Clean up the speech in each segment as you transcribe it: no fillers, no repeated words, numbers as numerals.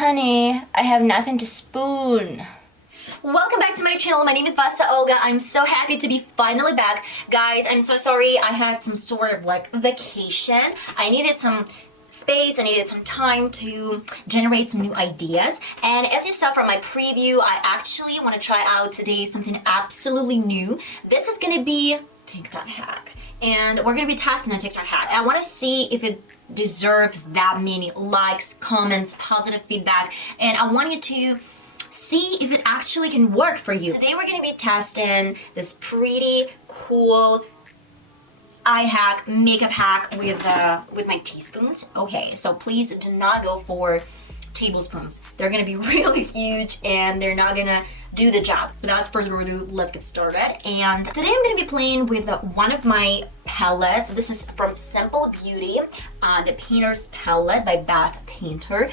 Honey, I have nothing to spoon. Welcome back to my channel. My name is VassaOlga. I'm so happy to be finally back. Guys, I'm so sorry. I had some sort of like vacation. I needed some space. I needed some time to generate some new ideas. And as you saw from my preview, I actually want to try out today something absolutely new. This is going to be TikTok hack. And we're going to be testing a TikTok hack. I want to see if it deserves that many likes, comments, positive feedback. And I want you to see if it actually can work for you. Today we're going to be testing this pretty cool eye hack, makeup hack with my teaspoons. Okay, so please do not go for tablespoons. They're gonna be really huge and they're not gonna do the job. Without further ado, let's get started. And today I'm gonna be playing with one of my palettes. This is from Simple Beauty, the Painter's Palette by Bath Painter.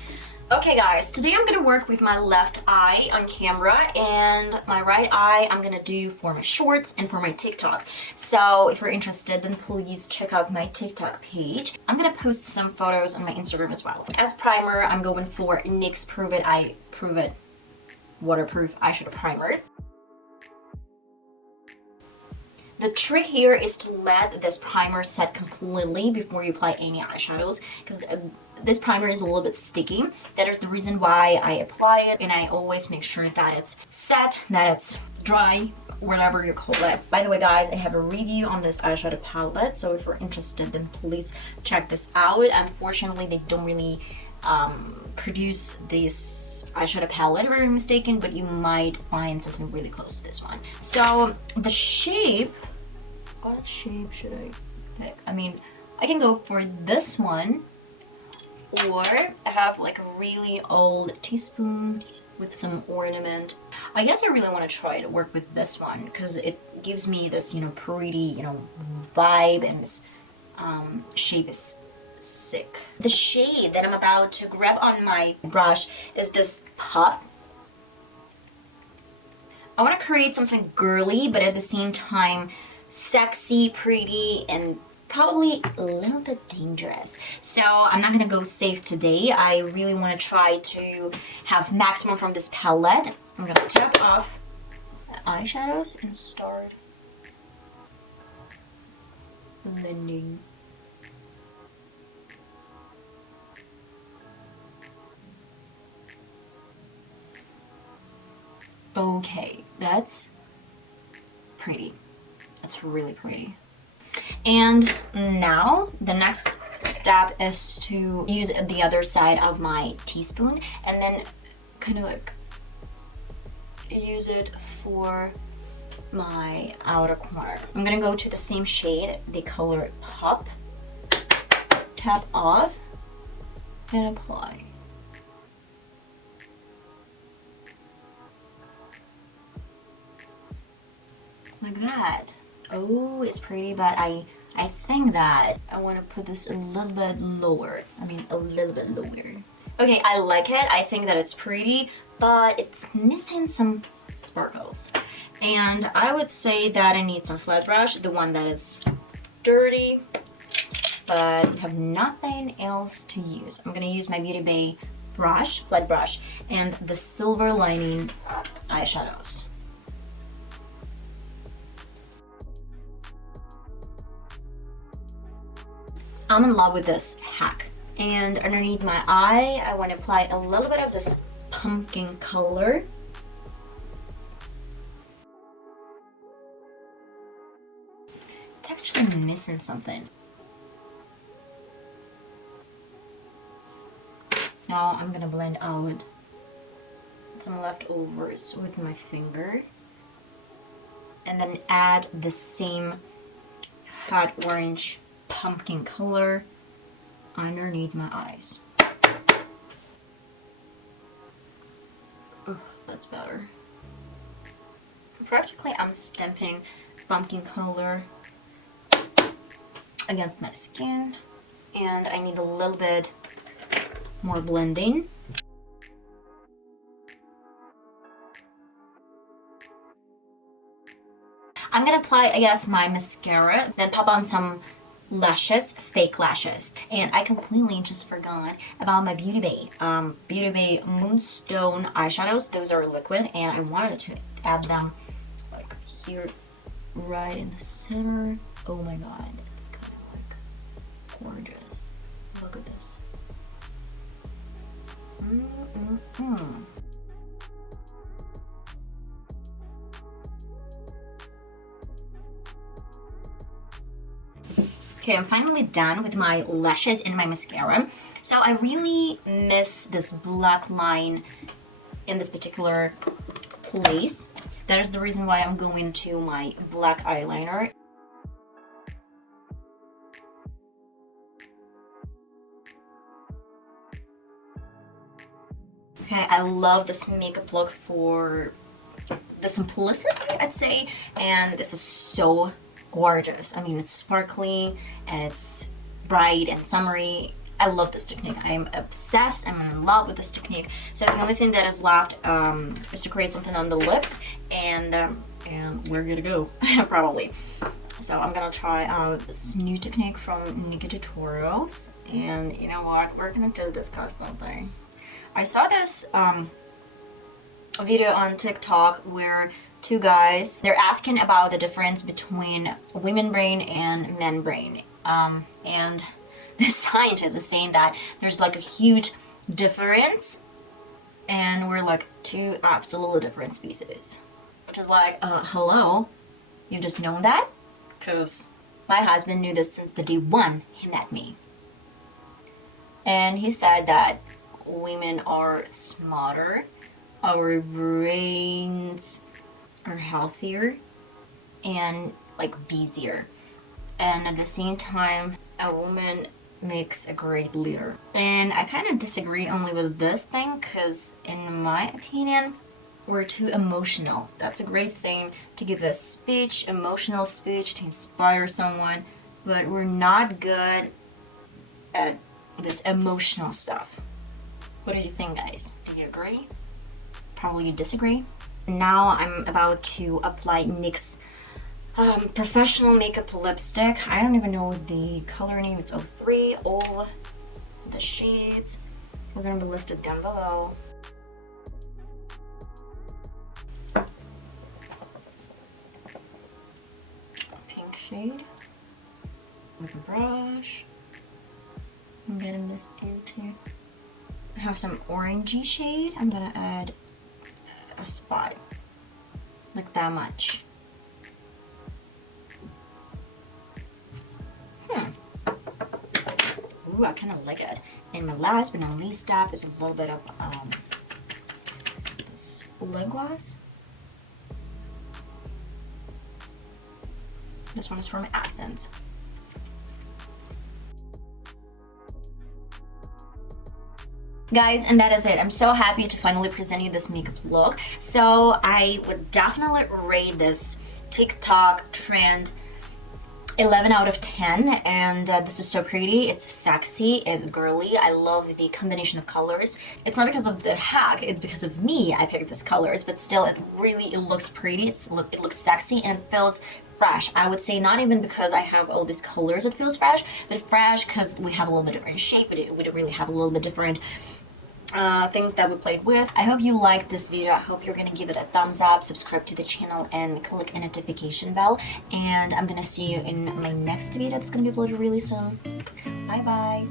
Okay guys, today I'm gonna work with my left eye on camera and my right eye I'm gonna do for my shorts and for my TikTok. So if you're interested, then please check out my TikTok page. I'm gonna post some photos on my Instagram as well. As primer, I'm going for NYX Proof It Waterproof Eyeshadow Primer. The trick here is to let this primer set completely before you apply any eyeshadows, because this primer is a little bit sticky. That is the reason why I apply it, and I always make sure that it's set, that it's dry, whatever you call it. By the way guys, I have a review on this eyeshadow palette, so if you're interested then please check this out. Unfortunately, they don't really produce this eyeshadow palette, if I'm mistaken, but you might find something really close to this one. So the shape, what shape should I pick? I mean, I can go for this one, or I have like a really old teaspoon with some ornament. I guess I really want to try to work with this one because it gives me this, pretty, vibe, and this shape is sick. The shade that I'm about to grab on my brush is this Pop. I want to create something girly, but at the same time sexy, pretty, and probably a little bit dangerous. So I'm not gonna go safe today. I really want to try to have maximum from this palette. I'm gonna tap off the eyeshadows and start blending. Okay, that's pretty. That's really pretty. And now the next step is to use the other side of my teaspoon and then kind of like use it for my outer corner. I'm gonna go to the same shade, the color Pop, tap off, and apply. Like that. Oh, it's pretty, but I think that I want to put this a little bit lower. A little bit lower. Okay, I like it. I think that it's pretty, but it's missing some sparkles. And I would say that I need some flat brush, the one that is dirty, but have nothing else to use. I'm gonna use my Beauty Bay brush, flat brush, and the Silver Lining eyeshadows. I'm in love with this hack. And underneath my eye, I want to apply a little bit of this pumpkin color. It's actually missing something. Now I'm gonna blend out some leftovers with my finger. And then add the same hot orange pumpkin color underneath my eyes. Oh, that's better. Practically I'm stamping pumpkin color against my skin, and I need a little bit more blending. I'm gonna apply, I guess, my mascara, then pop on some lashes, fake lashes. And I completely just forgot about my Beauty Bay Moonstone eyeshadows. Those are liquid, and I wanted to add them like here, right in the center. Oh my god, it's kind of like gorgeous. Look at this. Okay, I'm finally done with my lashes and my mascara. So I really miss this black line in this particular place. That is the reason why I'm going to my black eyeliner. Okay, I love this makeup look for the simplicity, I'd say, and this is so gorgeous. I mean, it's sparkly and it's bright and summery. I love this technique. I'm obsessed. I'm in love with this technique. So the only thing that is left is to create something on the lips, and we're gonna go probably. So I'm gonna try out this new technique from NYX Tutorials, and you know what? We're gonna just discuss something. I saw this video on TikTok where two guys, they're asking about the difference between women brain and men brain, and the scientist is saying that there's like a huge difference, and we're like two absolutely different species, which is like, hello, you just know that? Because my husband knew this since the day one he met me, and he said that women are smarter, our brains are healthier and like busier, and at the same time a woman makes a great leader. And I kind of disagree only with this thing, because in my opinion we're too emotional. That's a great thing to give a speech, emotional speech, to inspire someone, but we're not good at this emotional stuff. What do you think, guys? Do you agree? Probably you disagree. Now I'm about to apply NYX professional makeup lipstick. I don't even know the color name. It's 03. All the shades are gonna be listed down below. Pink shade with a brush. I'm getting this into. I have some orangey shade. I'm gonna add a spot, like that much. Ooh, I kind of like it. And my last but not least step is a little bit of this lip gloss. This one is from Essence. Guys, and that is it. I'm so happy to finally present you this makeup look. So I would definitely rate this TikTok trend 11 out of 10, and this is so pretty. It's sexy, it's girly. I love the combination of colors. It's not because of the hack, it's because of me I picked these colors, but still it looks pretty. It looks sexy and it feels fresh. I would say not even because I have all these colors it feels fresh, but fresh because we have a little bit different shape. We really have a little bit different things that we played with. I hope you liked this video. I hope you're gonna give it a thumbs up, subscribe to the channel, and click the notification bell. And I'm gonna see you in my next video. It's gonna be uploaded really soon. Bye bye.